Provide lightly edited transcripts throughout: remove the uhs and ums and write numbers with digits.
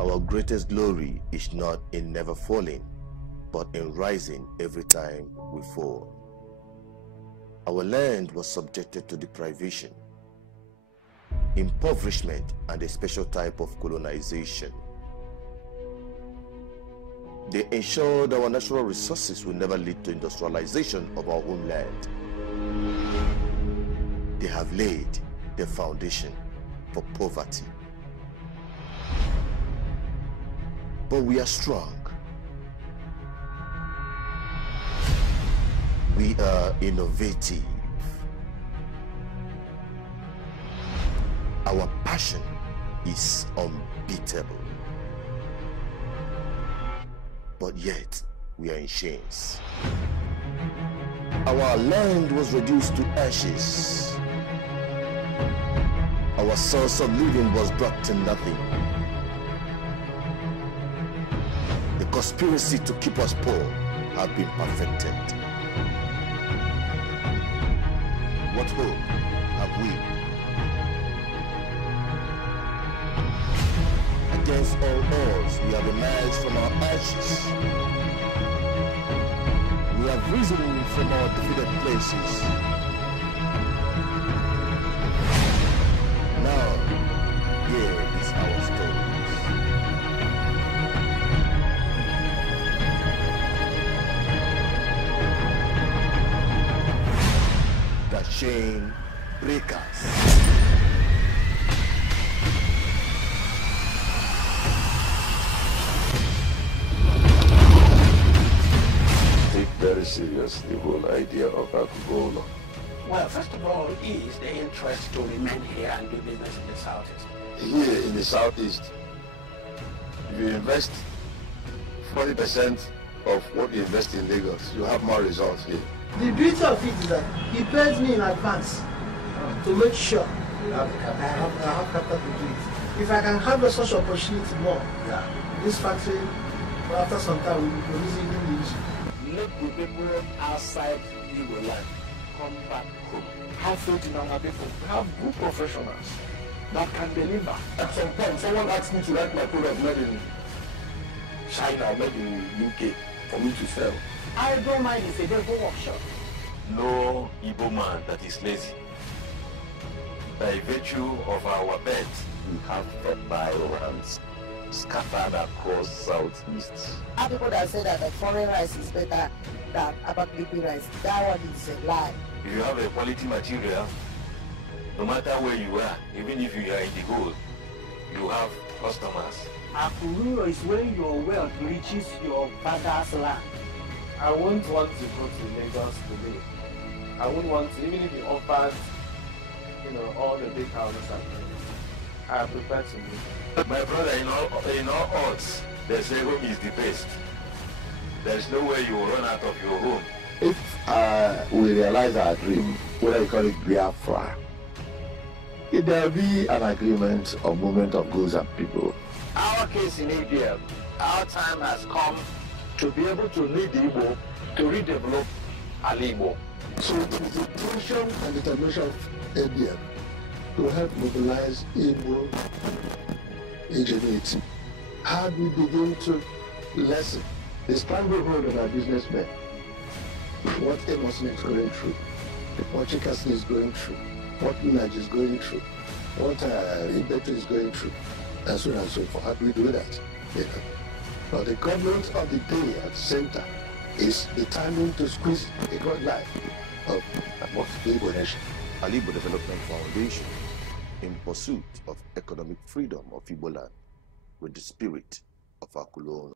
Our greatest glory is not in never falling, but in rising every time we fall. Our land was subjected to deprivation, impoverishment, and a special type of colonization. They ensured our natural resources will never lead to industrialization of our homeland. They have laid the foundation for poverty. But we are strong. We are innovative. Our passion is unbeatable. But yet, we are in chains. Our land was reduced to ashes. Our source of living was brought to nothing. The conspiracy to keep us poor have been perfected. What hope have we? Against all odds, we have emerged from our ashes. We have risen from our defeated places. Now, here is our story. The chain breakers. Very serious, the whole idea of Agbola. Well, first of all, is the interest to remain here and do business in the southeast. Here in the southeast, if you invest 40% of what you invest in Lagos, you have more results here. The beauty of it is that he pays me in advance to make sure I have capital to do it. If I can have such opportunity more, this factory, after some time, will be producing even the issue. Let the people outside Igbo land come back home. Have faith in our people. Have good professionals that can deliver. At some point, someone asked me to write my product made in China, made in UK, for me to sell. I don't mind if they don't go workshop. No Igbo man that is lazy. By virtue of our birth, we have biorands scattered across southeast. There are people that say that the foreign rice is better than Abakaliki rice. That one is a lie. If you have a quality material, no matter where you are, even if you are in the gold, you have customers. Akuru is when your wealth reaches your father's land. I wouldn't want to go to Lagos today. I wouldn't want to, even if you offered, all the big houses and things. I prefer to move. My brother, in all odds, they say home is the best. There is no way you will run out of your home. If we realize our dream, whether you call it Biafra, if there be an agreement or movement of goods and people. Our case in ADF, our time has come to be able to lead Igbo, to redevelop Igbo. So it is the passion and determination of ADF to help mobilize Igbo ingenuity. How do we begin to lessen the stranglehold on our businessmen? What Emerson is going through, what Chikasin is going through, what Naj is going through, what Ibeto is going through, and so on and so forth. How do we do that? But the government of the day at the center is determined to squeeze a good life of what the Igbo Nation. Igbo Development Foundation, in pursuit of economic freedom of Igbo land with the spirit of our colonial.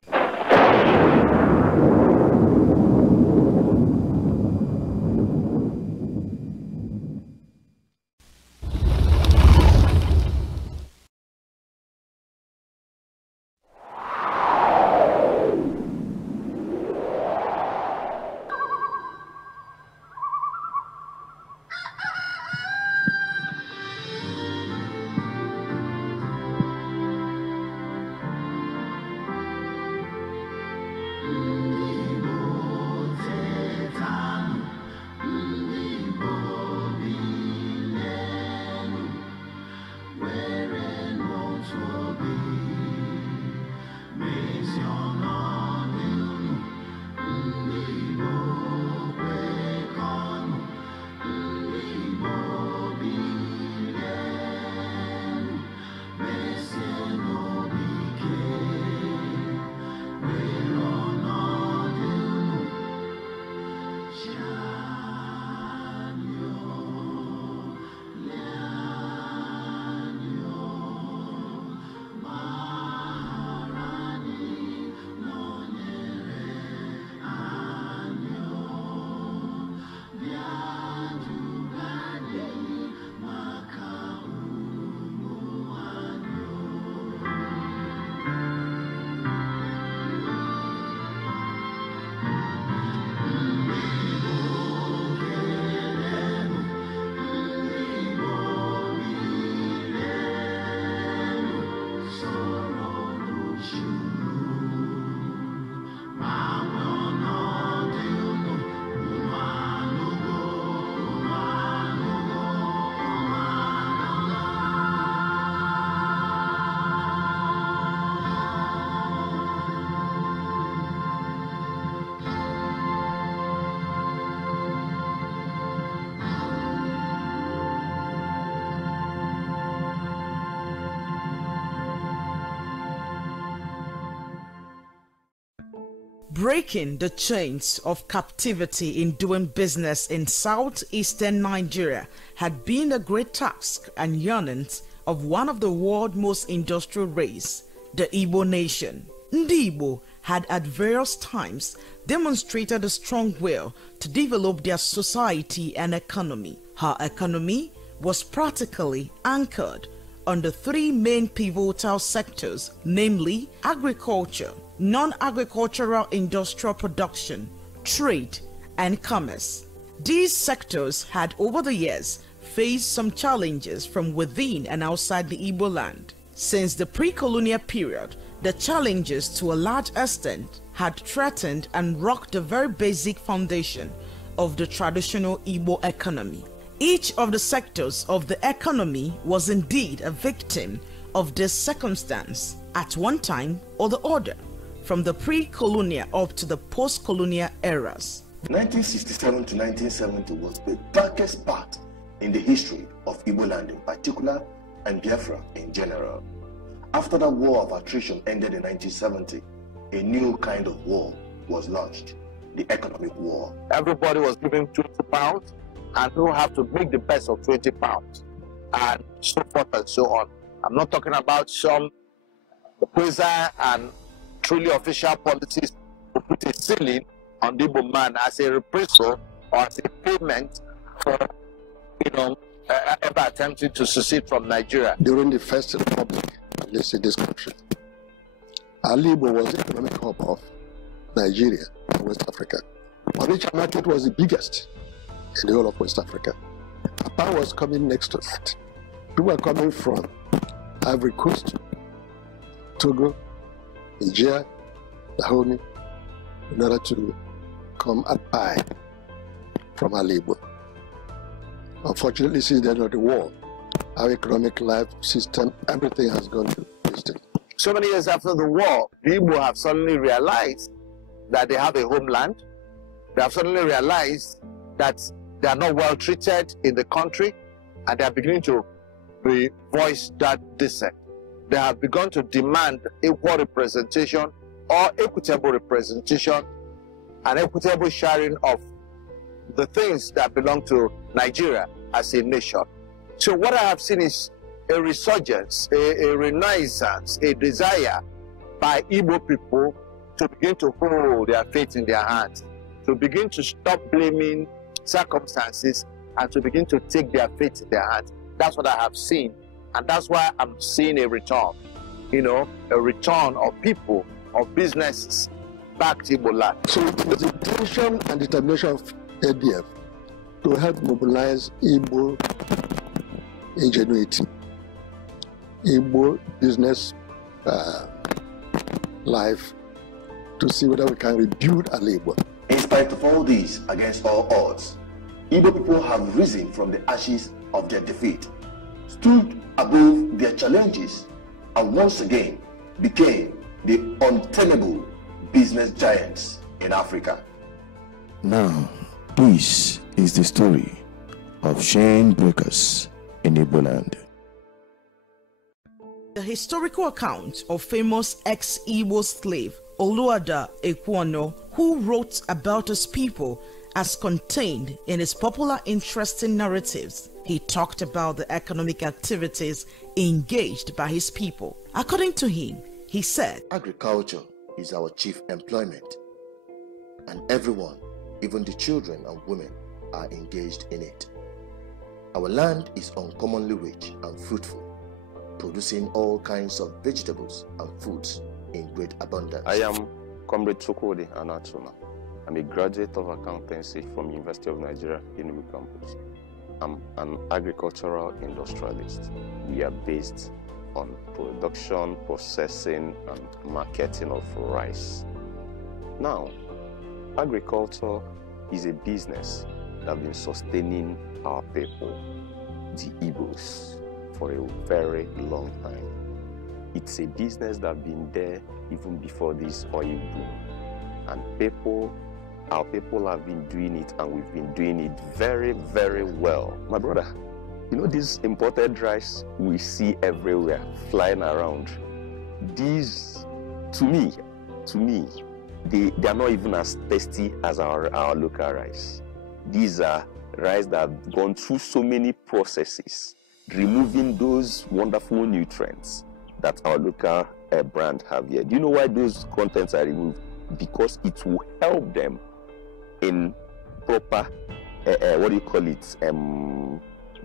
Breaking the chains of captivity in doing business in southeastern Nigeria had been a great task and yearnings of one of the world's most industrial race, the Igbo Nation. Ndigbo had at various times demonstrated a strong will to develop their society and economy. Her economy was practically anchored on the three main pivotal sectors, namely agriculture, non-agricultural industrial production, trade, and commerce. These sectors had over the years faced some challenges from within and outside the Igbo land. Since the pre-colonial period, the challenges to a large extent had threatened and rocked the very basic foundation of the traditional Igbo economy. Each of the sectors of the economy was indeed a victim of this circumstance at one time or the other, from the pre-colonial up to the post-colonial eras. 1967 to 1970 was the darkest part in the history of Igbo land in particular and Biafra in general. After the war of attrition ended in 1970, a new kind of war was launched, the economic war. Everybody was giving 20 pounds and you have to make the best of 20 pounds and so forth and so on. I'm not talking about some quasi and truly official policies to put a ceiling on the Igbo man as a reprisal or as a payment for, ever attempting to secede from Nigeria. During the First Republic, let's say this country, Ndigbo was the economic hub of Nigeria and West Africa. Onitsha market was the biggest in the whole of West Africa. Apa was coming next to that. People were coming from Ivory Coast, Togo, Nigeria, Dahomey, in order to come and buy from Ndigbo. Unfortunately, since the end of the war, our economic life system, everything has gone to wasting. So many years after the war, the Igbo have suddenly realized that they have a homeland. They have suddenly realized that they are not well treated in the country, and they are beginning to voice that dissent. They have begun to demand equal representation or equitable representation and equitable sharing of the things that belong to Nigeria as a nation. So what I have seen is a resurgence, a renaissance, a desire by Igbo people to begin to hold their faith in their hands, to begin to stop blaming circumstances and to begin to take their faith in their hands. That's what I have seen, and that's why I'm seeing a return, a return of people, of businesses back to Igbo land. So it was the intention and determination of ADF to help mobilize Igbo ingenuity, Igbo business life, to see whether we can rebuild Ndigbo. In spite of all this, against all odds, Igbo people have risen from the ashes of their defeat, stood above their challenges, and once again became the untenable business giants in Africa. Now, this is the story of chain breakers in Igbo land. The historical account of famous ex-Igbo slave Oluwada Ekwono, who wrote about his people as contained in his popular interesting narratives. He talked about the economic activities engaged by his people. According to him, he said, Agriculture is our chief employment, and everyone, even the children and women, are engaged in it. Our land is uncommonly rich and fruitful, producing all kinds of vegetables and foods in great abundance. I am Comrade Chukwudi Anatuna. I'm a graduate of accountancy from University of Nigeria, Enugu campus. I'm an agricultural industrialist. We are based on production, processing, and marketing of rice. Now, agriculture is a business that has been sustaining our people, the Igbos, for a very long time. It's a business that has been there even before this oil boom. And our people have been doing it, and we've been doing it very, very well. My brother, these imported rice we see everywhere, flying around. These, to me, they are not even as tasty as our local rice. These are rice that have gone through so many processes, removing those wonderful nutrients that our local brand have here. Do you know why those contents are removed? Because it will help them in proper,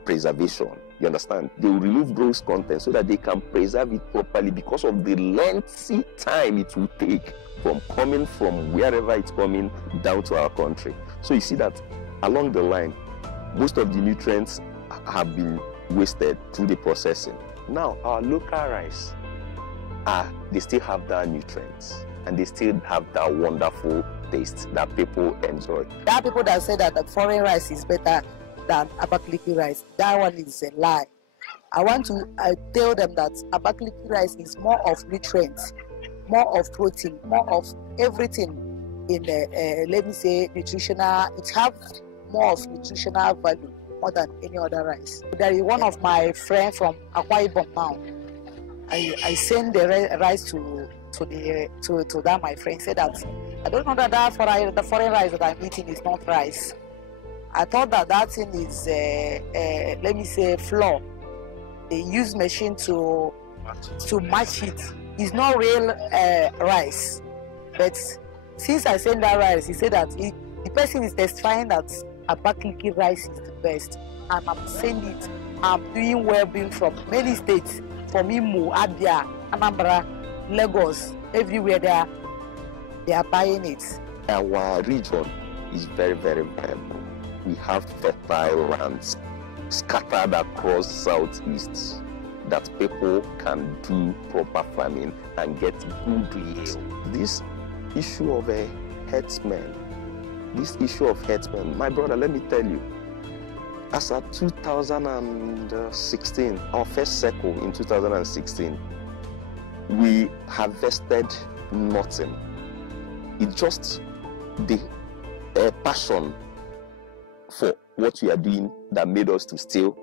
preservation. You understand? They will remove those contents so that they can preserve it properly because of the lengthy time it will take from coming from wherever it's coming down to our country. So you see that along the line, most of the nutrients have been wasted through the processing. Now, our local rice, they still have that nutrients and they still have that wonderful taste that people enjoy. There are people that say that the foreign rice is better than Abakaliki rice. That one is a lie. I want to tell them that Abakaliki rice is more of nutrients, more of protein, more of everything in the, let me say, nutritional. It has more of nutritional value more than any other rice. There is one of my friends from Akwa Ibom now. I send the rice to that my friend said that I don't know that the foreign rice that I'm eating is not rice. I thought that thing is, let me say, flour. They use machine to match it. It's not real rice. But since I sent that rice, he said that the person is testifying that Abakaliki rice is the best. And I'm saying it. I'm doing well being from many states. From Imo, Abia, Anambra, Lagos, everywhere they are buying it. Our region is very, very viable. We have fertile lands scattered across southeast that people can do proper farming and get good yield. This issue of herdsmen, my brother, let me tell you, as at 2016, our first cycle in 2016, we harvested nothing. It's just the passion for what we are doing that made us to still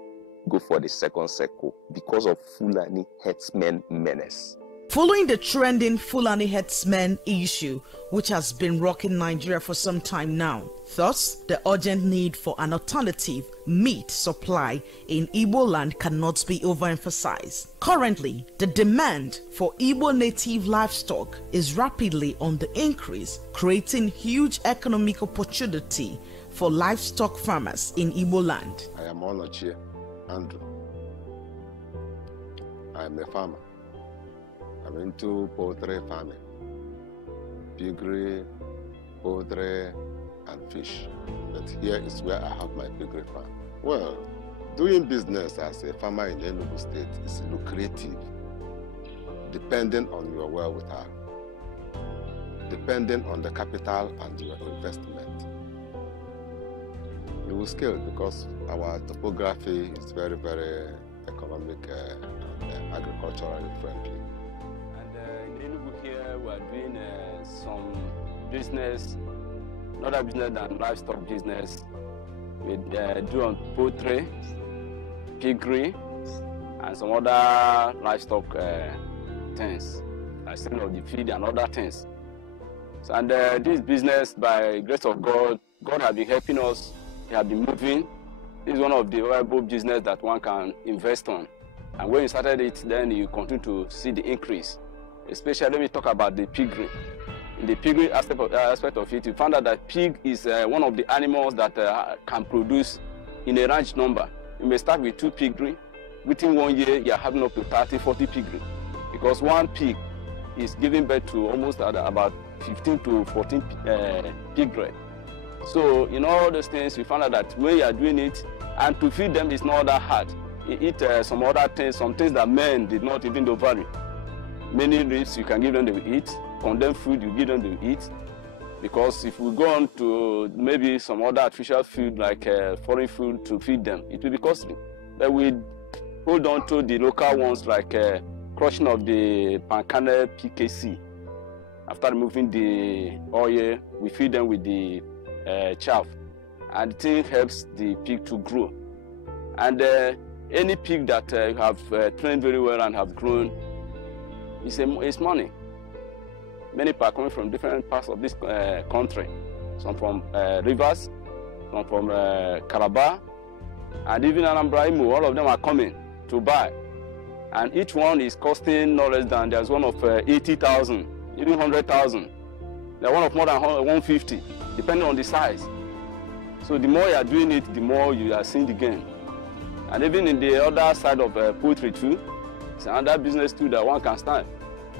go for the second cycle because of Fulani herdsmen menace. Following the trending Fulani herdsmen issue, which has been rocking Nigeria for some time now, thus the urgent need for an alternative meat supply in Igbo land cannot be overemphasized. Currently, the demand for Igbo native livestock is rapidly on the increase, creating huge economic opportunity for livestock farmers in Igbo land. I am Onochie Andrew. I am a farmer. I'm into poultry farming, piggery, poultry, and fish. But here is where I have my piggery farm. Well, doing business as a farmer in Enugu State is lucrative, depending on your wherewithal, depending on the capital and your investment. You will scale because our topography is very, very economic and agriculturally friendly. Here we are doing some business, another business than livestock business. We do on poultry, piggery, and some other livestock things, like selling of the feed and other things. So, and this business, by grace of God, God has been helping us. He has been moving. This is one of the viable business that one can invest on. And when you started it, then you continue to see the increase. Especially when we talk about the piggery. In the piggery aspect of it, you found out that pig is one of the animals that can produce in a large number. You may start with 2 piggery. Within 1 year, you are having up to 30, 40 piggery. Because one pig is giving birth to almost about 15 to 14 piggery. So in all those things, we found out that when you are doing it, and to feed them is not that hard. You eat some other things, some things that men did not even value. Many leaves you can give them to eat, condemned food you give them to eat. Because if we go on to maybe some other artificial food like foreign food to feed them, it will be costly. But we hold on to the local ones like crushing of the pancane PKC. After removing the oil, we feed them with the chaff. And the thing helps the pig to grow. And any pig that have trained very well and have grown, it's money. Many are coming from different parts of this country. Some from Rivers, some from Calabar, and even Anambra, Imo. All of them are coming to buy. And each one is costing no less than, there's one of 80,000, even 100,000. There's one of more than 150, depending on the size. So the more you are doing it, the more you are seeing the gain. And even in the other side of poultry too, it's another business too that one can start,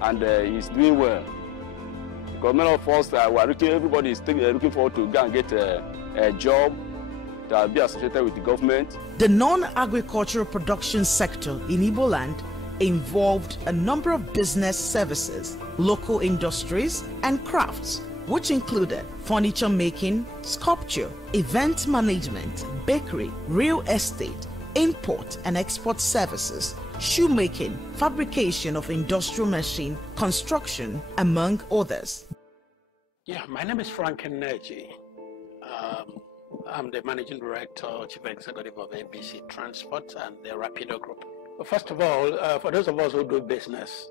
and it's doing well. Because many of us, everybody is looking forward to go and get a job that will be associated with the government. The non-agricultural production sector in Igbo land involved a number of business services, local industries, and crafts, which included furniture making, sculpture, event management, bakery, real estate, import and export services, shoemaking, fabrication of industrial machine, construction, among others. Yeah, my name is Frank Neji. I'm the Managing Director, Chief Executive of ABC Transport and the Rapido Group. Well, first of all, for those of us who do business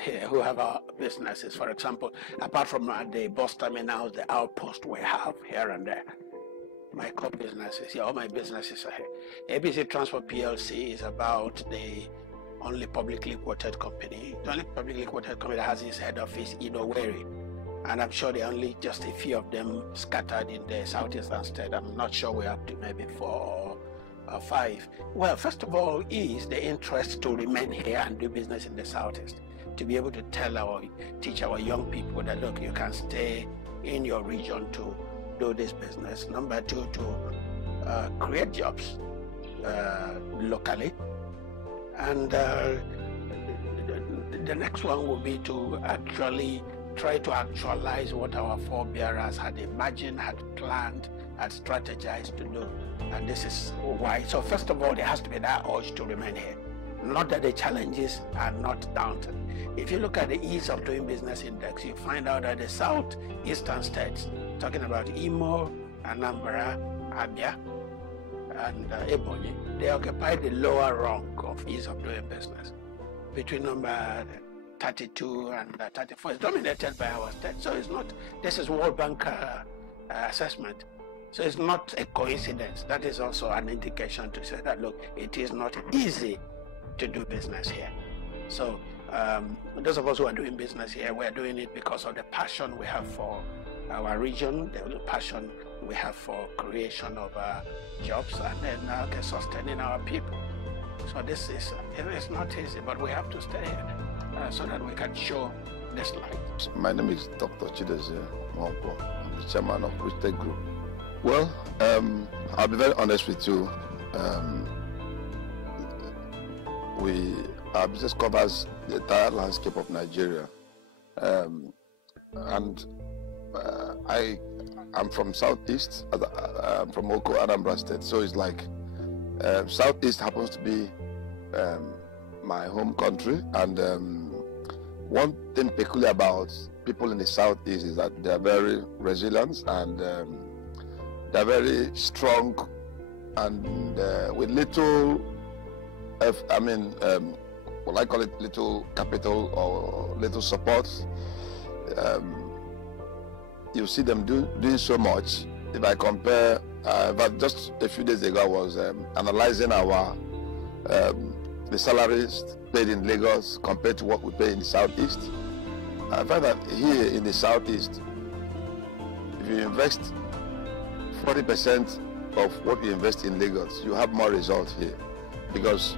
here, who have our businesses, for example, apart from the bus terminals, the outpost we have here and there, my core businesses, all my businesses are here. ABC Transport PLC is about the only publicly quoted company, the only publicly quoted company that has its head office in Owerri. And I'm sure there are only just a few of them scattered in the southeastern state. I'm not sure we're up to maybe 4 or 5. Well, first of all is the interest to remain here and do business in the southeast, to be able to teach our young people that, look, you can stay in your region to do this business. Number 2, to create jobs locally. And the next one will be to actually try to actualize what our forebearers had imagined, had planned, had strategized to do. And this is why. So first of all, there has to be that urge to remain here. Not that the challenges are not daunting. If you look at the ease of doing business index, you find out that the southeastern states, talking about Imo, Anambra, Abia, and Ebonyi, they occupy the lower rung of ease of doing business. Between number 32 and 34 is dominated by our state. So it's not, this is World Bank assessment. So it's not a coincidence. That is also an indication to say that, look, it is not easy to do business here. So those of us who are doing business here, we're doing it because of the passion we have for our region, the passion we have for creation of jobs, and then sustaining our people. So this is, it's not easy, but we have to stay here so that we can show this light. My name is Dr. Chidozie Mwanko. I'm the chairman of wholistic Group. Well, I'll be very honest with you. Our business covers the entire landscape of Nigeria. I'm from Southeast, I'm from Oko, Anambra State, so it's like Southeast happens to be my home country, and one thing peculiar about people in the Southeast is that they are very resilient and they're very strong, and with little, what I call it, little capital or little support, you see them doing so much. If I compare, but just a few days ago I was analyzing the salaries paid in Lagos compared to what we pay in the Southeast. I find that here in the Southeast, if you invest 40% of what you invest in Lagos, you have more results here, because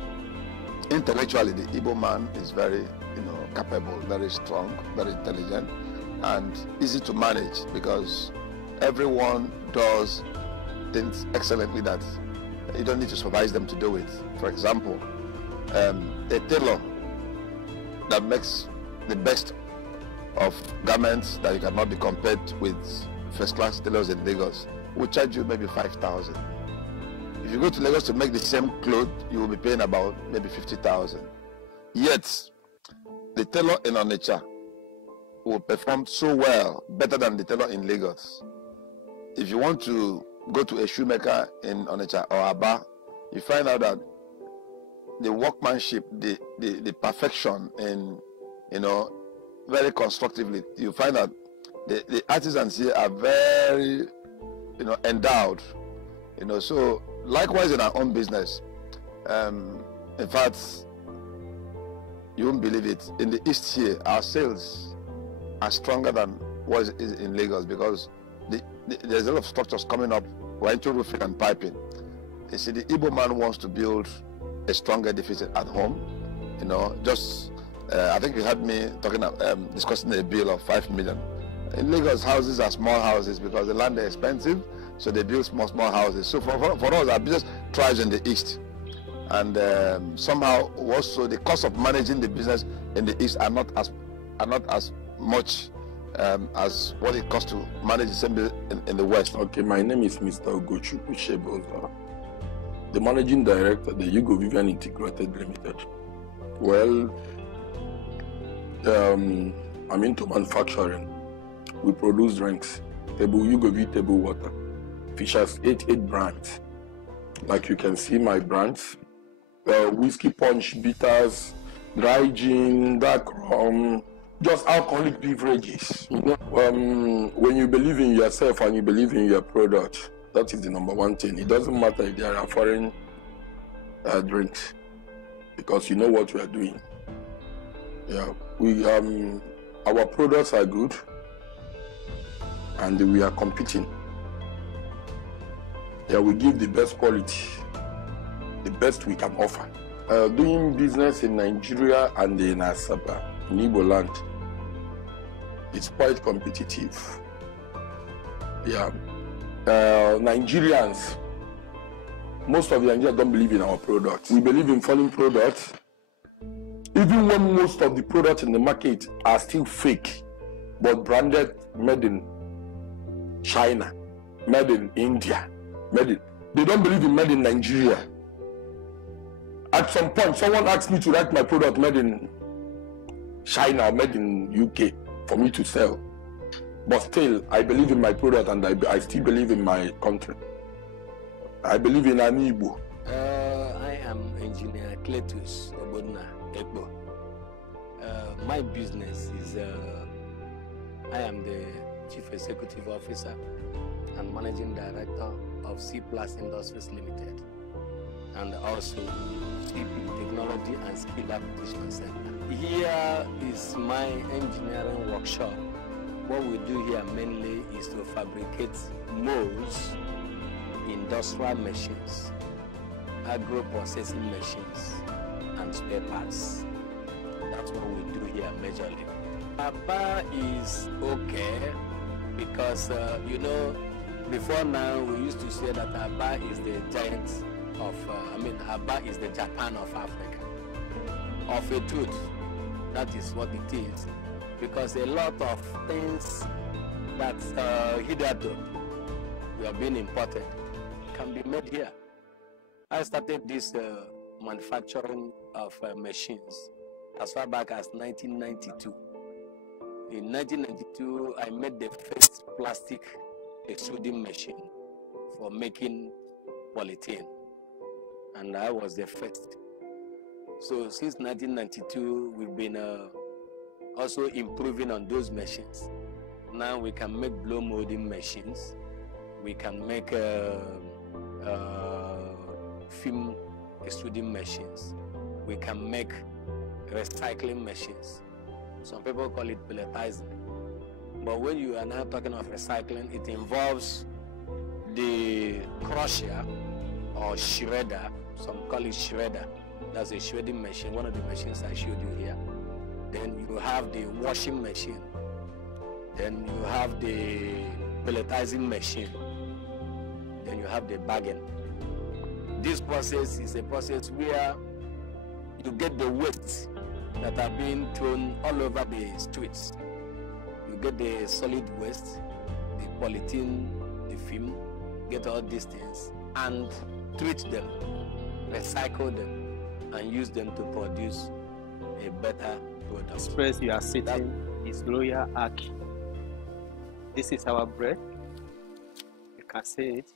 intellectually the Igbo man is very, capable, very strong, very intelligent, and easy to manage, because everyone does things excellently that you don't need to supervise them to do it. For example, a tailor that makes the best of garments that you cannot be compared with first-class tailors in Lagos will charge you maybe 5,000. If you go to Lagos to make the same clothes, you will be paying about maybe 50,000. Yet, the tailor in Onitsha will perform so well, better than the tailor in Lagos. If you want to go to a shoemaker in Onitsha or Aba, you find out that the workmanship, the perfection in very constructively. You find that the artisans here are very, endowed. So likewise in our own business. In fact, you won't believe it. In the East here, our sales are stronger than what is in Lagos because there's a lot of structures coming up. We're into roofing and piping. You see, the Igbo man wants to build a stronger deficit at home. I think you heard me discussing a bill of 5 million. In Lagos, houses are small houses because the land is expensive, so they build small houses. So for us, our business thrives in the East. And somehow also the cost of managing the business in the East are not as much as what it costs to manage the same business in the West. Okay, my name is Mr. Ugochukwu Sheboza, the managing director of the Yugo Vivian Integrated Limited. Well, I'm into manufacturing. We produce drinks, table Yugo V table water, features 88 brands. Like you can see my brands. Whiskey punch, bitters, dry gin, dark rum, just alcoholic beverages. When you believe in yourself and you believe in your product, that is the number one thing. It doesn't matter if there are foreign drinks, because you know what we are doing. Yeah, our products are good, and we are competing. Yeah, we give the best quality, the best we can offer. Doing business in Nigeria and in Asaba, in Igbo land, it's quite competitive. Yeah. Nigerians, most of the Nigerians don't believe in our products. We believe in foreign products, even when most of the products in the market are still fake, but branded, made in China, made in India, they don't believe in made in Nigeria. At some point, someone asked me to write my product made in China, made in UK, for me to sell. But still, I believe in my product, and I still believe in my country. I believe in Ndigbo. I am engineer Cletus Obodna Igbo. My business is, I am the Chief Executive Officer and Managing Director of C+ Industrious Limited, and also CP Technology and Skill Acquisition Center. Here is my engineering workshop. What we do here mainly is to fabricate molds, industrial machines, agro-processing machines, and spare parts. That's what we do here majorly. Aba is okay because, before now we used to say that Aba is the giant of, Aba is the Japan of Africa. Of a truth, that is what it is. Because a lot of things that hitherto we have been imported can be made here. I started this manufacturing of machines as far back as 1992. In 1992, I made the first plastic extruding machine for making polythene, and I was the first. So since 1992, we've been also improving on those machines. Now we can make blow molding machines. We can make film extruding machines. We can make recycling machines. Some people call it pelletizing. But when you are now talking of recycling, it involves the crusher or shredder. Some call it shredder. That's a shredding machine, one of the machines I showed you here. Then you have the washing machine. Then you have the pelletizing machine. Then you have the bagging. This process is a process where you get the waste that are being thrown all over the streets. You get the solid waste, the polythene, the film, get all these things and treat them, recycle them, and use them to produce a better product. This place you are sitting is Royal Ark. This is our bread. You can see it.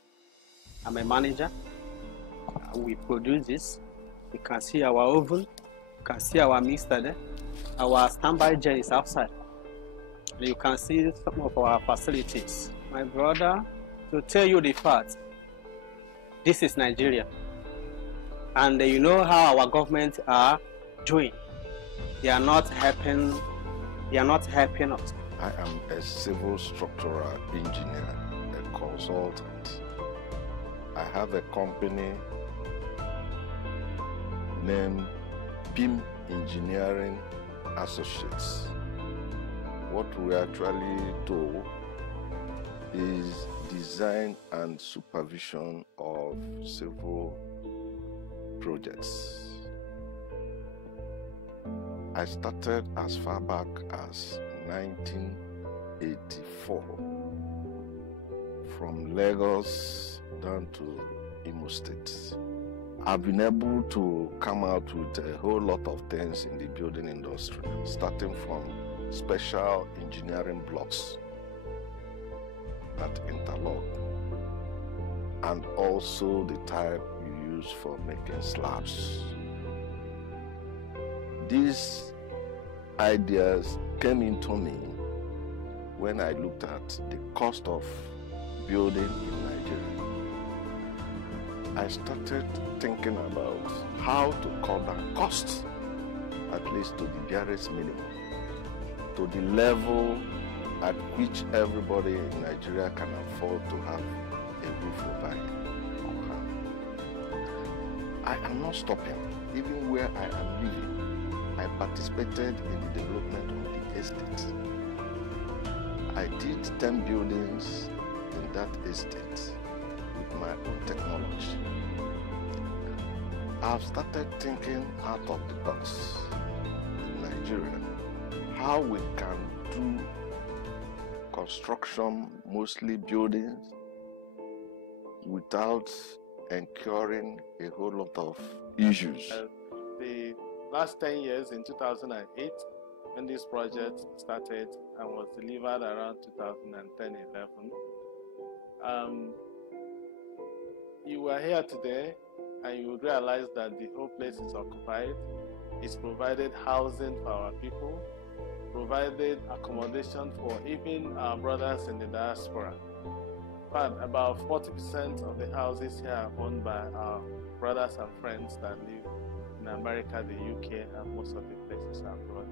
I'm a manager. We produce this. You can see our oven. You can see our mixer there. Our standby gen is outside. You can see some of our facilities. My brother, to tell you the fact, this is Nigeria. And you know how our government are doing. They are not helping us. I am a civil structural engineer, a consultant. I have a company named PIM Engineering Associates. What we actually do is design and supervision of civil projects. I started as far back as 1984 from Lagos down to Imo State. I've been able to come out with a whole lot of things in the building industry, starting from special engineering blocks that interlock, and also the type you use for making slabs. These ideas came into me when I looked at the cost of building in Nigeria. I started thinking about how to cut down costs, at least to the barest minimum, to the level at which everybody in Nigeria can afford to have a roof over him. I am not stopping. Even where I am living, I participated in the development of the estate. I did 10 buildings in that estate with my own technology. I've started thinking out of the box in Nigeria, how we can do construction, mostly buildings, without incurring a whole lot of issues. The last 10 years, in 2008, when this project started and was delivered around 2010-11, you were here today and you would realize that the whole place is occupied. It's provided housing for our people, provided accommodation for even our brothers in the diaspora. But about 40% of the houses here are owned by our brothers and friends that live in America, the UK, and most of the places abroad.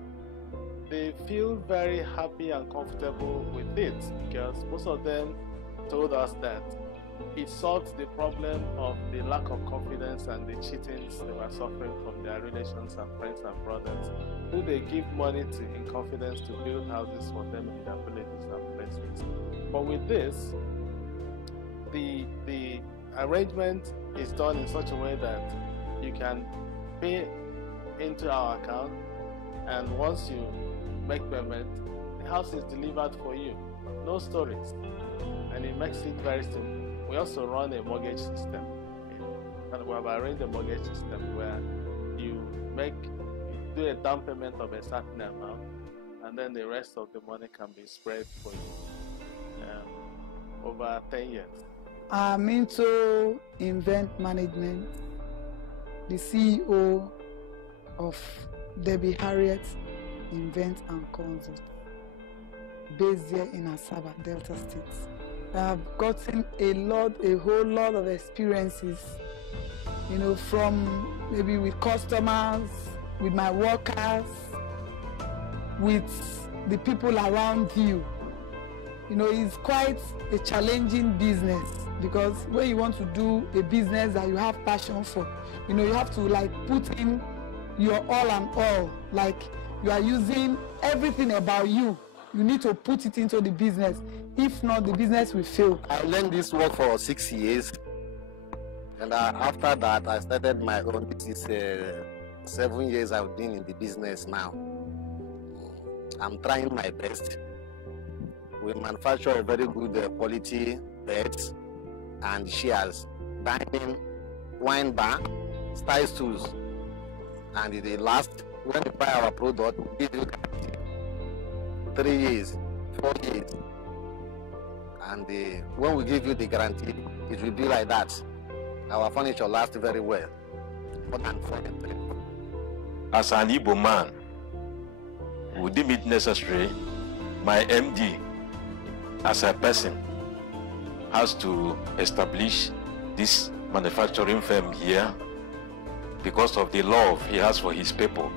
They feel very happy and comfortable with it because most of them told us that it solved the problem of the lack of confidence and the cheatings they were suffering from their relations and friends and brothers, who they give money to in confidence to build houses for them in their villages and places. But with this, the arrangement is done in such a way that you can pay into our account, and once you make payment, the house is delivered for you. No stories. And it makes it very simple. We also run a mortgage system. And we have arranged a mortgage system where you do a down payment of a certain amount, and then the rest of the money can be spread for you over 10 years. I'm into event management, the CEO of Debbie Harriet Event and Concert, based here in Asaba, Delta State. I've gotten a whole lot of experiences, you know, from maybe with customers, with my workers, with the people around you. You know, it's quite a challenging business because when you want to do a business that you have passion for, you know, you have to like put in your all and all. Like you are using everything about you. You need to put it into the business. If not, the business will fail. I learned this work for 6 years. And after that, I started my own. This is 7 years I've been in the business now. I'm trying my best. We manufacture a very good quality beds and chairs, dining, wine bar, style stools. And the last, when you buy our product, we give you 3 years, 4 years. And when we give you the guarantee, it will be like that. Our furniture lasts very well. More than 4 and 3. As an Igbo man, we deem it necessary my MD, as a person, has to establish this manufacturing firm here because of the love he has for his people.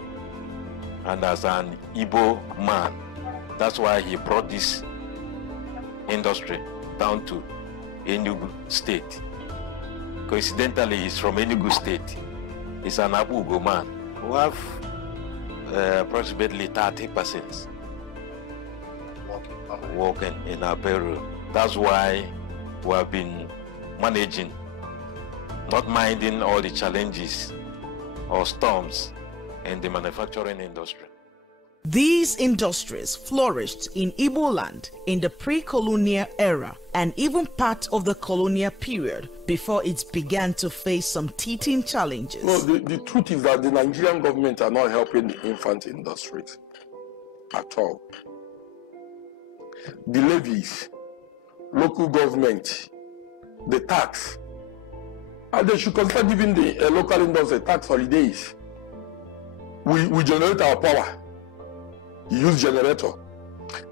And as an Igbo man, that's why he brought this industry down to Enugu State. Coincidentally, he's from Enugu State. He's an Abugo man. We have approximately 30 persons working in our payroll. That's why we have been managing, not minding all the challenges or storms in the manufacturing industry. These industries flourished in Igbo land in the pre-colonial era and even part of the colonial period before it began to face some teething challenges. No, the truth is that the Nigerian government are not helping the infant industries at all. The levies, local government, the tax, and they should consider giving the local industry tax holidays. We generate our power. You use generator.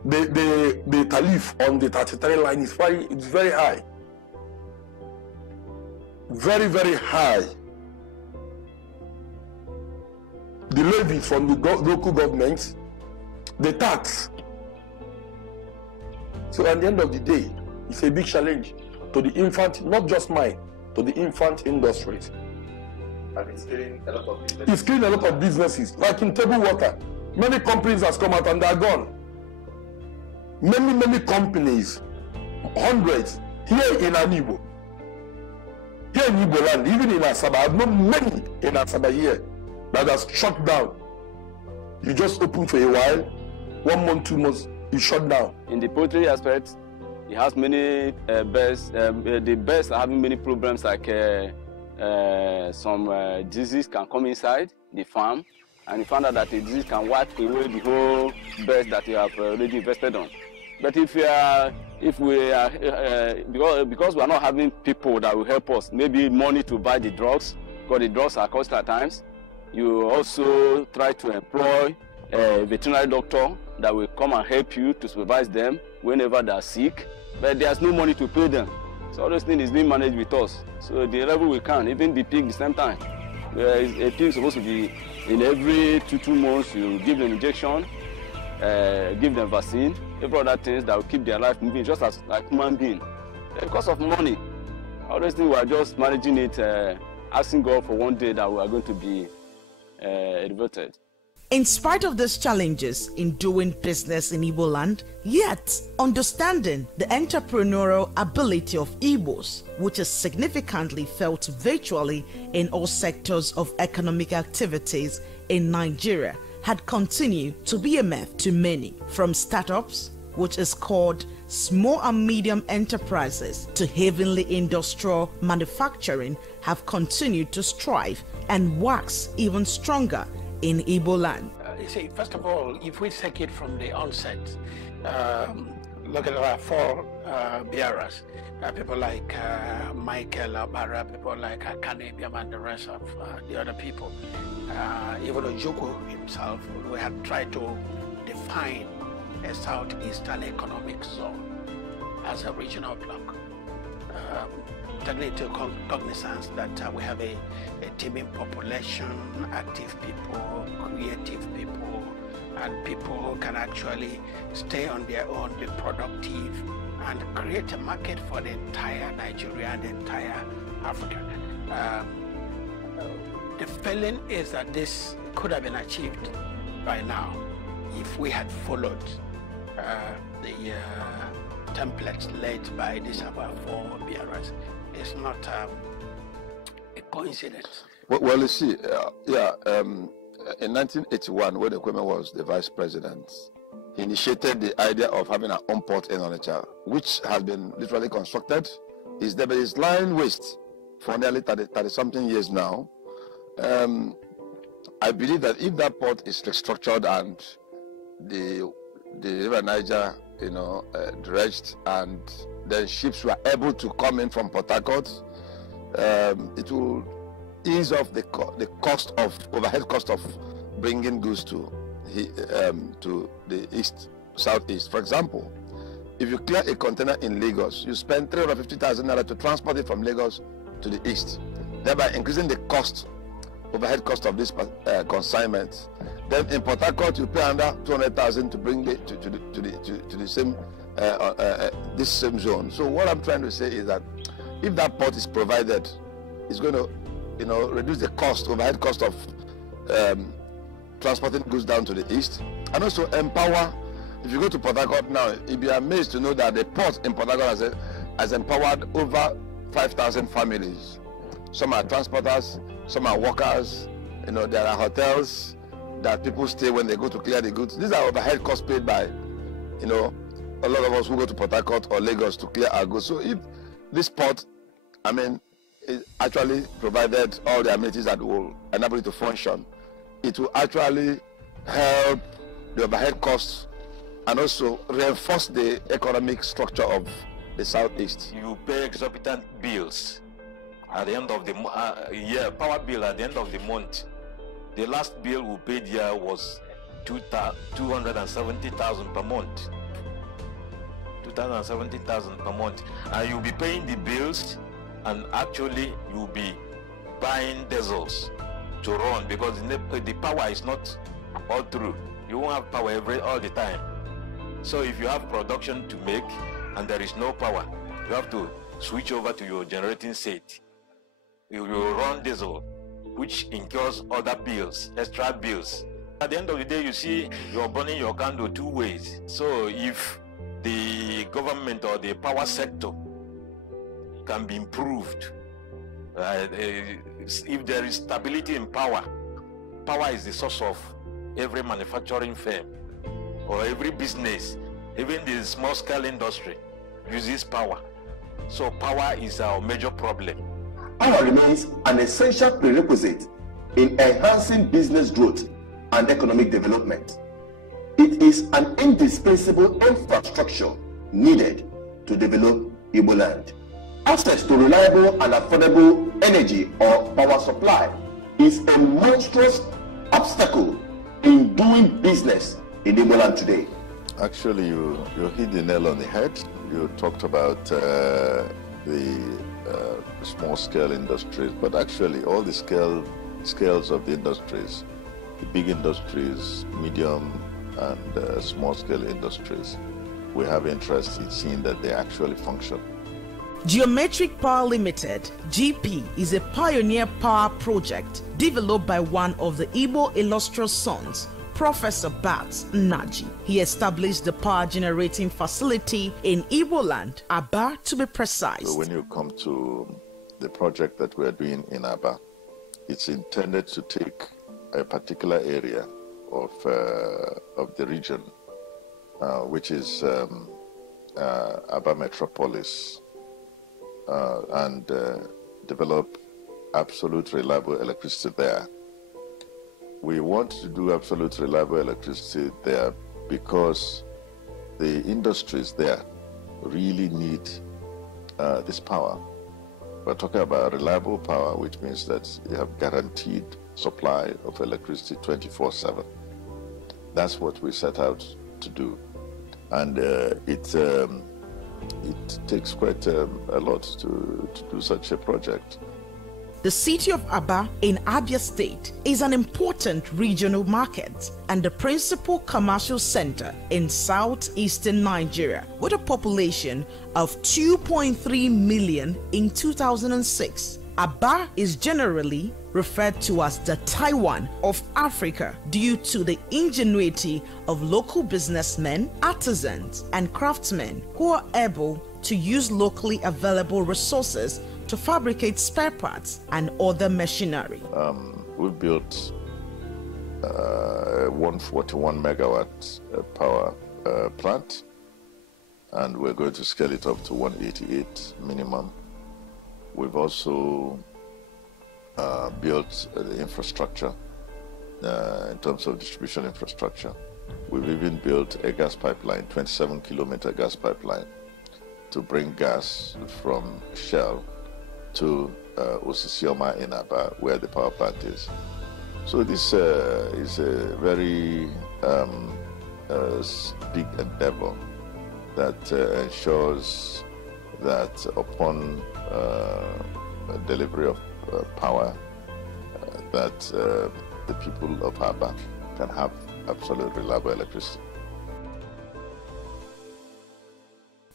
The tariff on the 33 line is very high. Very, very high. The levies from the local governments, the tax. So at the end of the day, it's a big challenge to the infant, not just mine, to the infant industries. And it's killing a lot of businesses. It's killing a lot of businesses. Like in table water, many companies have come out and they're gone. Many companies, hundreds, here in Ndigbo. Here in Igbo land, even in Asaba, I've known many in Asaba here that has shut down. You just open for a while, 1 month, 2 months, you shut down. In the poultry aspect, it has many birds. The birds are having many problems, like some disease can come inside the farm, and you find out that the disease can wipe away the whole birds that you have already invested on. But because we are not having people that will help us, maybe money to buy the drugs, because the drugs are costly at times, you also try to employ a veterinary doctor that will come and help you to supervise them whenever they are sick, but there's no money to pay them. So all those things is being managed with us. So the level we can, even the pig the same time. A pig is supposed to be in every 2 months, you give them injection, give them vaccine, every other things that will keep their life moving, just as like human being. Because of money, all those things we are just managing it, asking God for one day that we are going to be elevated. In spite of these challenges in doing business in Igbo land, yet understanding the entrepreneurial ability of Igbos, which is significantly felt virtually in all sectors of economic activities in Nigeria, had continued to be a myth to many, from startups, which is called small and medium enterprises, to heavily industrial manufacturing have continued to strive and wax even stronger in Igbo land. You see, first of all, if we take it from the onset, look at our 4 bearers, people like Michael Abara, people like Akane Biam and the rest of the other people. Even Ojukwu himself, we had tried to define a Southeastern Economic Zone as a regional bloc. Taking into cognizance that we have a teeming population, active people, creative people, and people who can actually stay on their own, be productive, and create a market for the entire Nigeria and the entire Africa. The feeling is that this could have been achieved by now if we had followed the templates laid by these about 4 bearers. It's not a coincidence. Well, you see, in 1981, when Kwame was the vice president, he initiated the idea of having an own port in Onitsha, which has been literally constructed. It's lying waste for nearly 30-something years now. I believe that if that port is restructured and the River Niger, dredged, and then ships were able to come in from Port Harcourt, it will ease off the overhead cost of bringing goods to the east southeast. For example, if you clear a container in Lagos, you spend 350,000 naira to transport it from Lagos to the east, thereby increasing the cost, overhead cost of this consignment. Then in Port Harcourt, you pay under 200,000 to bring it to the same this same zone. So what I'm trying to say is that if that port is provided, it's going to, reduce the cost, overhead cost of transporting goods down to the east, and also empower. If you go to Port Harcourt now, you'll be amazed to know that the port in Port Harcourt has empowered over 5,000 families. Some are transporters, some are workers. There are hotels that people stay when they go to clear the goods. These are overhead costs paid by, a lot of us who go to Port Harcourt or Lagos to clear our goods. So if this port, it actually provided all the amenities that will enable it to function, it will actually help the overhead costs and also reinforce the economic structure of the southeast. You pay exorbitant bills at the end of the year, power bill at the end of the month. The last bill we paid here was 270,000 per month. 270,000 per month, and you'll be paying the bills, and actually you'll be buying diesels to run, because the power is not all through. You won't have power all the time. So if you have production to make and there is no power, you have to switch over to your generating set. You will run diesel, which incurs other bills, extra bills. At the end of the day, you see you're burning your candle two ways. So if the government or the power sector can be improved, if there is stability in power, power is the source of every manufacturing firm or every business, even the small-scale industry uses power. So power is our major problem. Power remains an essential prerequisite in enhancing business growth and economic development. It is an indispensable infrastructure needed to develop Igbo land. Access to reliable and affordable energy or power supply is a monstrous obstacle in doing business in Igbo land today. Actually, you hit the nail on the head. You talked about the small-scale industries, but actually all the scales of the industries, the big industries, medium and small-scale industries, we have interest in seeing that they actually function. Geometric Power Limited, GP, is a pioneer power project developed by one of the Igbo illustrious sons, Professor Bat Naji. He established the power generating facility in Igbo land, Aba to be precise. So when you come to the project that we are doing in Aba, it's intended to take a particular area of the region, which is Aba Metropolis, and develop absolute reliable electricity there. We want to do absolute reliable electricity there because the industries there really need this power. We're talking about reliable power, which means that you have guaranteed supply of electricity 24/7. That's what we set out to do. And it takes quite a lot to do such a project. The city of Aba in Abia State is an important regional market and the principal commercial center in southeastern Nigeria, with a population of 2.3 million in 2006. Aba is generally referred to as the Taiwan of Africa due to the ingenuity of local businessmen, artisans, and craftsmen who are able to use locally available resources to fabricate spare parts and other machinery. We built a 141 megawatt power plant, and we're going to scale it up to 188 minimum. We've also built the infrastructure in terms of distribution infrastructure. We've even built a gas pipeline, 27-kilometer gas pipeline, to bring gas from Shell to Osisioma in Aba, where the power plant is. So this is a very big endeavor that ensures that upon delivery of power, that the people of Aba can have absolute reliable electricity.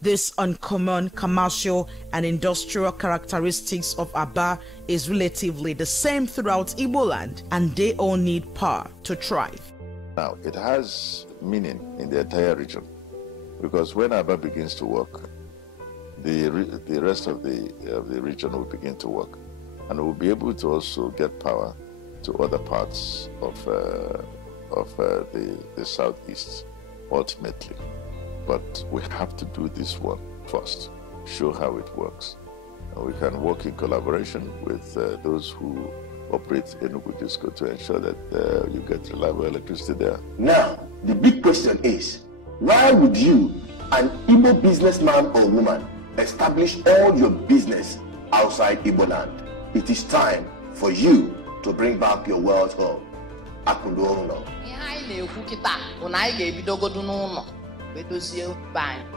This uncommon commercial and industrial characteristics of Aba is relatively the same throughout Igbo land, and they all need power to thrive. Now, it has meaning in the entire region, because when Aba begins to work, the rest of the region will begin to work, and we'll be able to also get power to other parts of the southeast ultimately. But we have to do this one first, show how it works. And we can work in collaboration with those who operate Enugu Disco to ensure that you get reliable electricity there. Now, the big question is, why would you, an Igbo businessman or woman, establish all your business outside Igbo land? It is time for you to bring back your wealth home.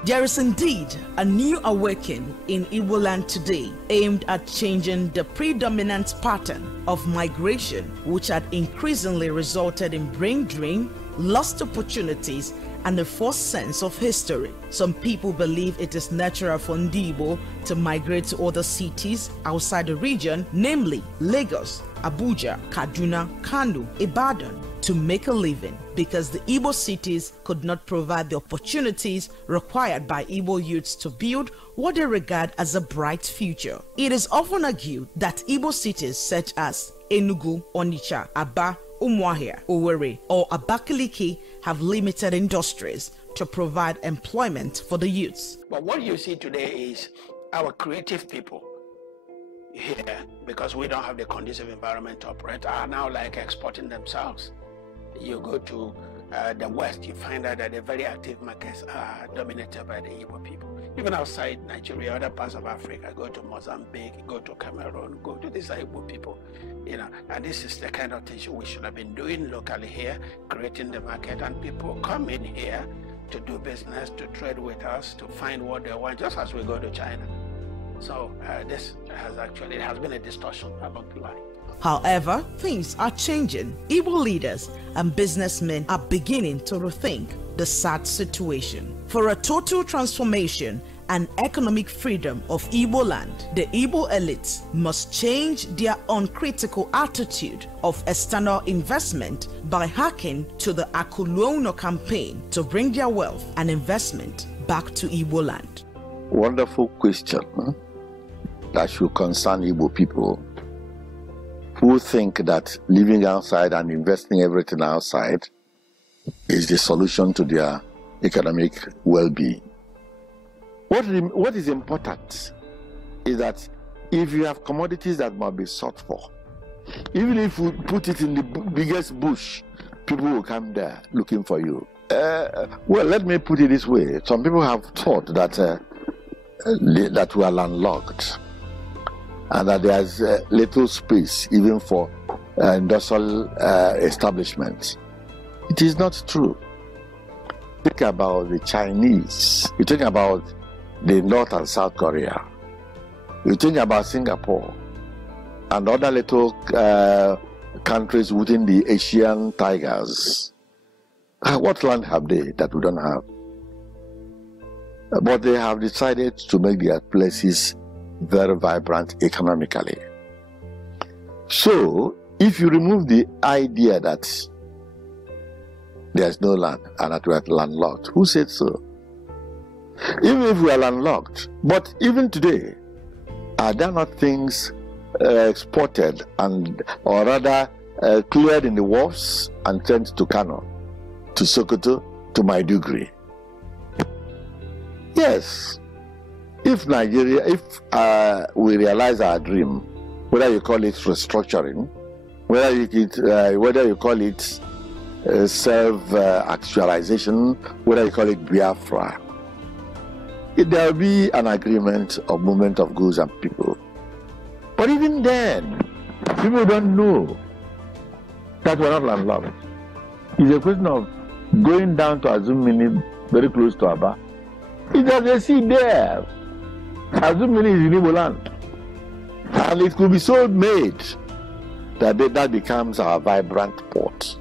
There is indeed a new awakening in Igbo land today aimed at changing the predominant pattern of migration, which had increasingly resulted in brain drain, lost opportunities, and a false sense of history. Some people believe it is natural for Ndigbo to migrate to other cities outside the region, namely Lagos, Abuja, Kaduna, Kano, Ibadan, to make a living, because the Igbo cities could not provide the opportunities required by Igbo youths to build what they regard as a bright future. It is often argued that Igbo cities such as Enugu, Onitsha, Aba, Umuahia, Owerri, or Abakaliki have limited industries to provide employment for the youths. But what you see today is our creative people here, because we don't have the conducive environment to operate, are now like exporting themselves. You go to the West, you find out that the very active markets are dominated by the Igbo people. Even outside Nigeria, other parts of Africa, go to Mozambique, go to Cameroon, go to these Igbo people, you know, and this is the kind of things we should have been doing locally here, creating the market, and people come in here to do business, to trade with us, to find what they want, just as we go to China. So this has been a distortion about the line. However, things are changing. Igbo leaders and businessmen are beginning to rethink the sad situation. For a total transformation and economic freedom of Igbo land, the Igbo elites must change their uncritical attitude of external investment by hacking to the Akuluono campaign to bring their wealth and investment back to Igbo land. Wonderful question that should concern Igbo people who think that living outside and investing everything outside is the solution to their economic well-being. What is important is that if you have commodities that must be sought for, even if we put it in the biggest bush, people will come there looking for you. Well, let me put it this way. Some people have thought that that we are landlocked, and that there's little space even for industrial establishment. It is not true. Think about the Chinese. You think about the North and South Korea. You think about Singapore and other little countries within the Asian tigers. What land have they that we don't have? But they have decided to make their places very vibrant economically. So, if you remove the idea that there's no land and that we are landlocked, who said so? Even if we are landlocked, but even today, are there not things exported and, or rather, cleared in the wharves and sent to Kano, to Sokoto, to Maiduguri? Yes. If Nigeria, if we realize our dream, whether you call it restructuring, whether you call it self-actualization, whether you call it Biafra, there will be an agreement of movement of goods and people. But even then, people don't know that we're not landlocked. It's a question of going down to Azumini, very close to Aba. It's just a sea there. Azumini is in Igbo land. And it could be so made that that becomes our vibrant port.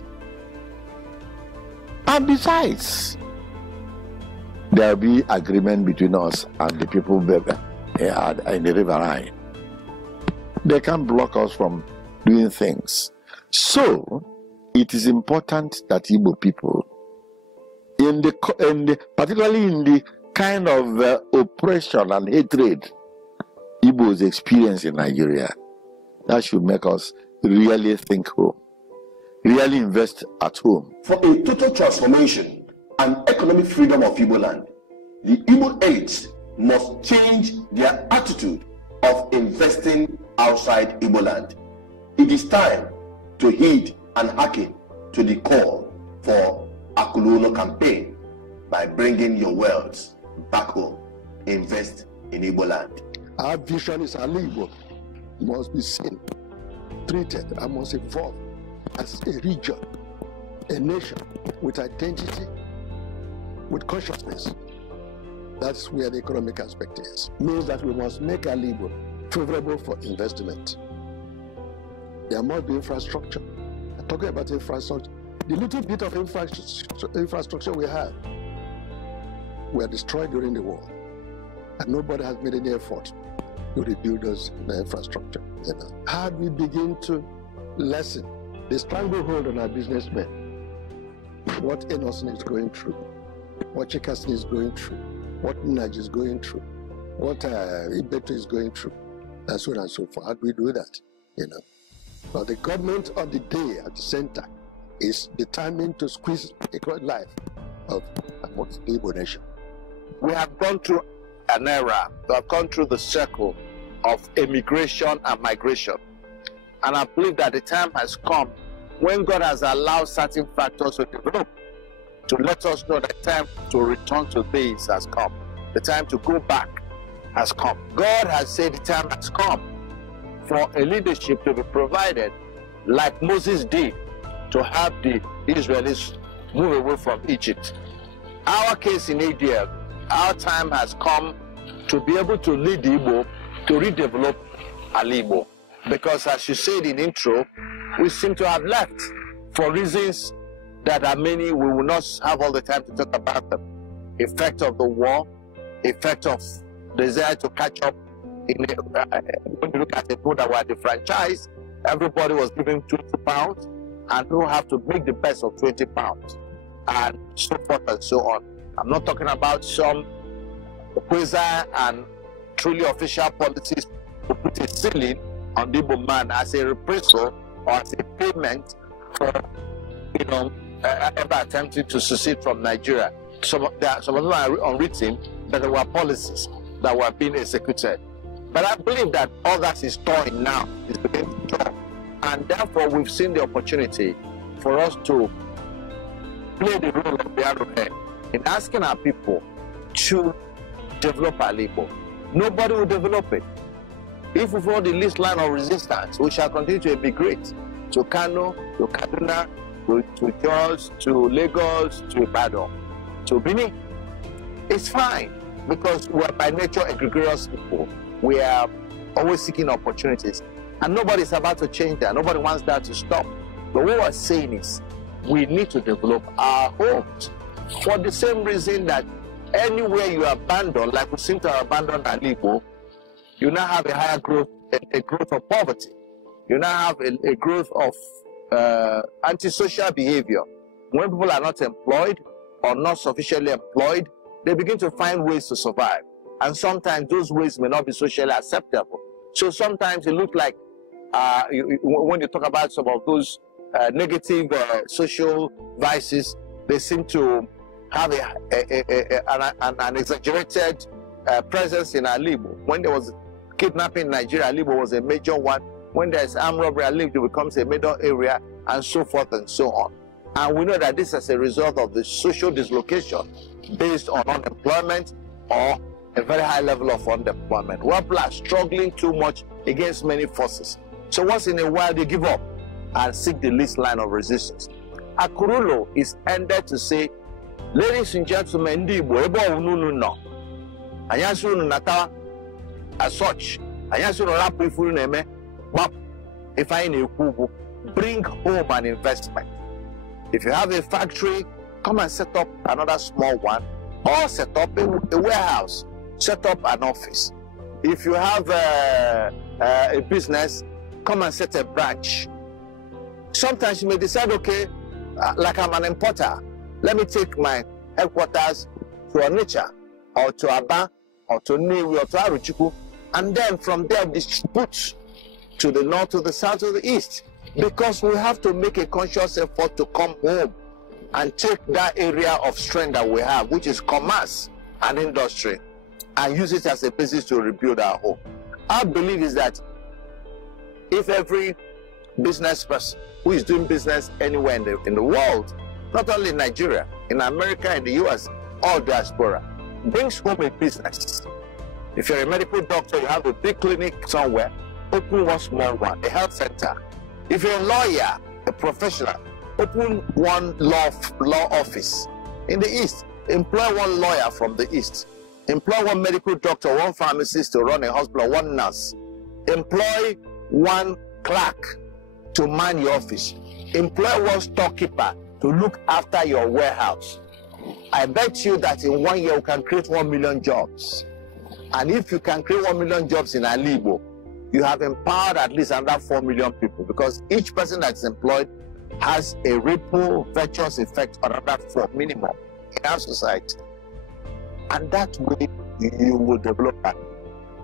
And besides, there will be agreement between us and the people in the riverine. They can't block us from doing things. So, it is important that Igbo people, particularly in the kind of oppression and hatred Igbos experience in Nigeria, that should make us really think home, really invest at home. For a total transformation and economic freedom of Igbo land, the Igbo elites must change their attitude of investing outside Igbo land. It is time to heed and hearken to the call for a colonial campaign by bringing your wealth back home. Invest in Igbo land. Our vision is Igbo must be seen, treated, and must evolve as a region, a nation with identity, with consciousness. That's where the economic aspect is. Means that we must make Igbo favorable for investment. There must be infrastructure. I'm talking about infrastructure. The little bit of infrastructure we have were destroyed during the war, and nobody has made any effort to rebuild those infrastructure. You know, how do we begin to lessen the stranglehold on our businessmen? What Emerson is going through, what Chikasin is going through, what Naj is going through, what Ibeto is going through, and so on and so forth. How do we do that? You know, but the government of the day at the center is determined to squeeze the life of the Igbo Nation. We have gone through an era, we have gone through the circle of immigration and migration. And I believe that the time has come when God has allowed certain factors to develop to let us know that the time to return to these has come. The time to go back has come. God has said the time has come for a leadership to be provided like Moses did to have the Israelis move away from Egypt. Our case in ADF, our time has come to be able to lead the Igbo to redevelop Igbo. Because as you said in intro, we seem to have left for reasons that are many. We will not have all the time to talk about them. Effect of the war, effect of desire to catch up. When you look at the people that were defranchised, everybody was giving £20 and who have to make the best of £20 and so forth and so on. I'm not talking about some quasi and truly official policies to put a ceiling on the Igbo man as a reprisal or as a payment for, ever attempting to secede from Nigeria. Some of them are unwritten, but there were policies that were being executed. But I believe that all that is thawing now is beginning to thaw. And therefore, we've seen the opportunity for us to play the role of the arrowhead in asking our people to develop our Igbo. Nobody will develop it. If we follow the least line of resistance, we shall continue to emigrate to Kano, to Kaduna, to Jos, to Lagos, to Ibadan, to Benin. It's fine because we are by nature a gregarious people. We are always seeking opportunities, and nobody's about to change that. Nobody wants that to stop. But what we're saying is we need to develop our homes for the same reason that anywhere you abandon, like we seem to have abandoned Ndigbo, you now have a higher growth, a growth of poverty. You now have a growth of antisocial behavior. When people are not employed or not sufficiently employed, they begin to find ways to survive. And sometimes those ways may not be socially acceptable. So sometimes it looks like when you talk about some of those negative social vices, they seem to have an exaggerated presence in Ndigbo. When there was kidnapping in Nigeria, Ndigbo was a major one. When there's armed robbery, Ndigbo becomes a major area, and so forth and so on. And we know that this is a result of the social dislocation based on unemployment or a very high level of unemployment. Where people are struggling too much against many forces. So once in a while, they give up and seek the least line of resistance. Akurulo is ended to say, ladies and gentlemen, Ndigbo, ebo ununu no. Anyasu nata as such. Anyasu rapu ifuru neme. But if I bring home an investment. If you have a factory, come and set up another small one, or set up a warehouse, set up an office. If you have a business, come and set a branch. Sometimes you may decide, okay, like I'm an importer, let me take my headquarters to Onitsha, or to Aba, or to Nnewi, or to Aruchukwu, and then from there distribute to the north, to the south, to the east. Because we have to make a conscious effort to come home and take that area of strength that we have, which is commerce and industry, and use it as a basis to rebuild our home. Our belief is that if every business person who is doing business anywhere in the world, not only in Nigeria, in America, in the US, all diaspora, brings home a business. If you're a medical doctor, you have a big clinic somewhere, open one small one, a health center. If you're a lawyer, a professional, open one law office. In the East, employ one lawyer from the East. Employ one medical doctor, one pharmacist to run a hospital, one nurse. Employ one clerk to man your office. Employ one storekeeper to look after your warehouse. I bet you that in 1 year you can create 1 million jobs. And if you can create 1 million jobs in Ndigbo, you have empowered at least another 4 million people, because each person that's employed has a ripple virtuous effect on another 4 minimum in our society. And that way you will develop that.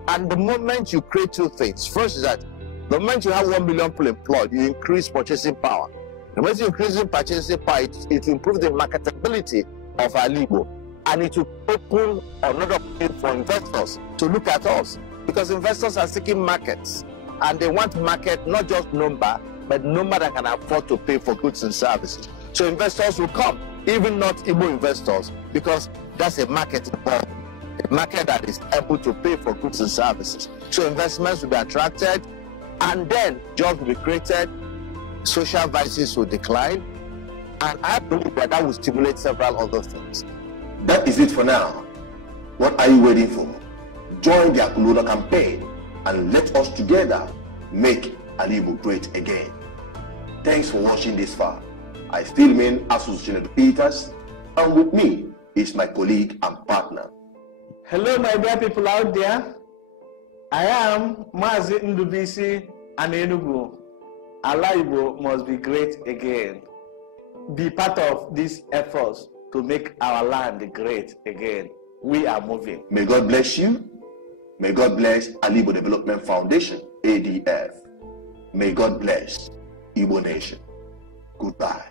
And the moment you create two things, first is that the moment you have 1 million people employed, you increase purchasing power. The moment you increase purchasing power, it improves the marketability of Ndigbo, and it will open another place for investors to look at us. Because investors are seeking markets, and they want market, not just number, but number that can afford to pay for goods and services. So investors will come, even not Igbo investors, because that's a market involved, a market that is able to pay for goods and services. So investments will be attracted, and then jobs will be created, social vices will decline, and I believe that will stimulate several other things. That is it for now. What are you waiting for? Join the Akurulo campaign and let us together make Ndigbo great again. Thanks for watching this far. I still remain Association Peters, and with me is my colleague and partner. Hello, my dear people out there. I am Mazi Ndubisi Anenugu. Ndigbo must be great again. Be part of these efforts to make our land great again. We are moving. May God bless you. May God bless Ndigbo Development Foundation, ADF. May God bless Igbo Nation. Goodbye.